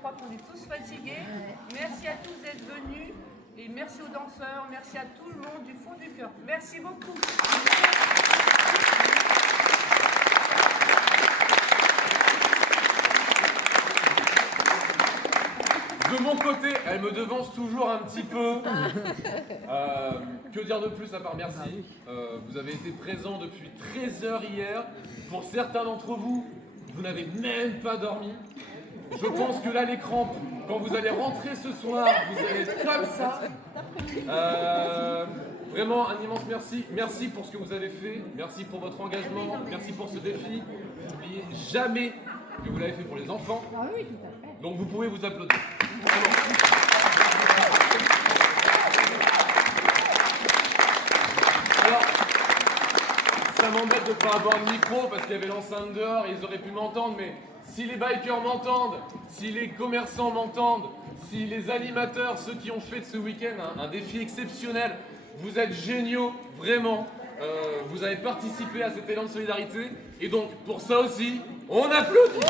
crois qu'on est tous fatigués. Merci à tous d'être venus et merci aux danseurs, merci à tout le monde du fond du cœur. Merci beaucoup. De mon côté, elle me devance toujours un petit peu. Que dire de plus à part merci. Vous avez été présents depuis 13 heures hier. Pour certains d'entre vous, vous n'avez même pas dormi. Je pense que là, les crampes, quand vous allez rentrer ce soir, vous allez être comme ça. Vraiment, un immense merci. Merci pour ce que vous avez fait. Merci pour votre engagement. Merci pour ce défi. N'oubliez jamais que vous l'avez fait pour les enfants. Donc vous pouvez vous applaudir. Alors, ça m'embête de ne pas avoir de micro parce qu'il y avait l'enceinte dehors et ils auraient pu m'entendre, mais si les bikers m'entendent, si les commerçants m'entendent, si les animateurs, ceux qui ont fait de ce week-end un défi exceptionnel, vous êtes géniaux, vraiment. Vous avez participé à cet élan de solidarité et donc pour ça aussi, on applaudit.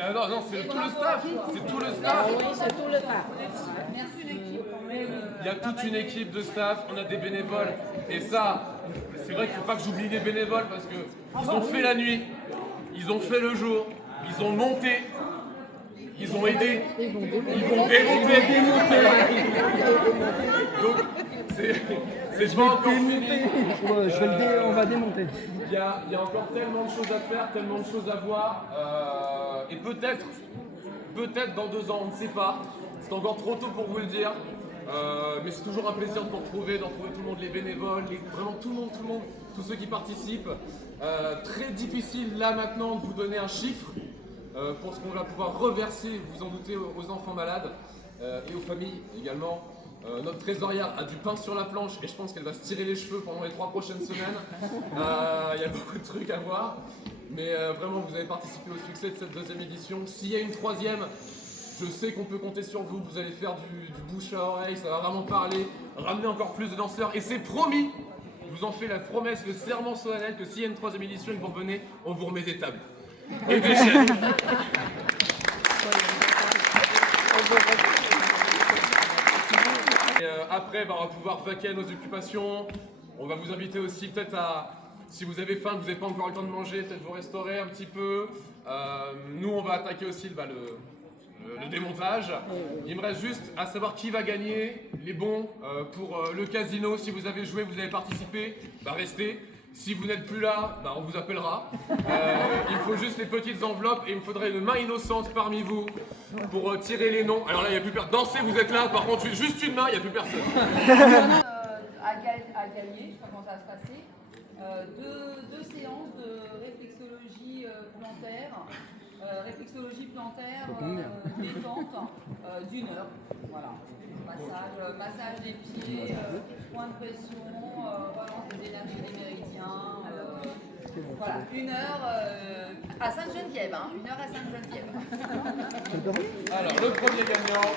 Alors, non, c'est tout le staff. C'est tout le staff. Oui, c'est tout le staff. Il y a toute une équipe de staff, on a des bénévoles. Et ça, c'est vrai qu'il ne faut pas que j'oublie les bénévoles parce qu'ils ont fait la nuit, ils ont fait le jour, ils ont monté, ils ont aidé, ils vont démonter. Donc, c'est pas encore fini. On va démonter. Il y a encore tellement de choses à faire, tellement de choses à voir. Et peut-être dans 2 ans, on ne sait pas. C'est encore trop tôt pour vous le dire. Mais c'est toujours un plaisir de vous retrouver, d'en trouver tout le monde, les bénévoles, vraiment tout le monde, tous ceux qui participent. Très difficile là maintenant de vous donner un chiffre pour ce qu'on va pouvoir reverser, vous en doutez, aux enfants malades et aux familles également. Notre trésorière a du pain sur la planche et je pense qu'elle va se tirer les cheveux pendant les 3 prochaines semaines. Il y a beaucoup de trucs à voir. Mais vraiment, vous avez participé au succès de cette 2e édition. S'il y a une 3e, je sais qu'on peut compter sur vous. Vous allez faire du bouche à oreille, ça va vraiment parler, ramener encore plus de danseurs. Et c'est promis, je vous en fais la promesse, le serment solennel que s'il y a une 3e édition et que vous revenez, on vous remet des tables et des chaises. Et après, on va pouvoir vaquer à nos occupations. On va vous inviter aussi peut-être à, si vous avez faim, que vous n'avez pas encore eu le temps de manger, peut-être vous restaurer un petit peu. Nous, on va attaquer aussi le démontage. Il me reste juste à savoir qui va gagner les bons pour le casino. Si vous avez joué, vous avez participé, restez. Si vous n'êtes plus là, on vous appellera. Il faut juste les petites enveloppes et il me faudrait une main innocente parmi vous pour tirer les noms. Alors là, il n'y a plus personne. Dansez, vous êtes là. Par contre, juste une main, il n'y a plus personne. À gagner, je ne sais pas comment ça va se passer. Deux séances de réflexologie plantaire. Détente d'1 heure. Voilà. Massage des pieds, point de pression, relance des énergies des méridiens. Voilà, 1 heure à Sainte-Geneviève. 1 heure à Sainte-Geneviève. Alors, le premier gagnant.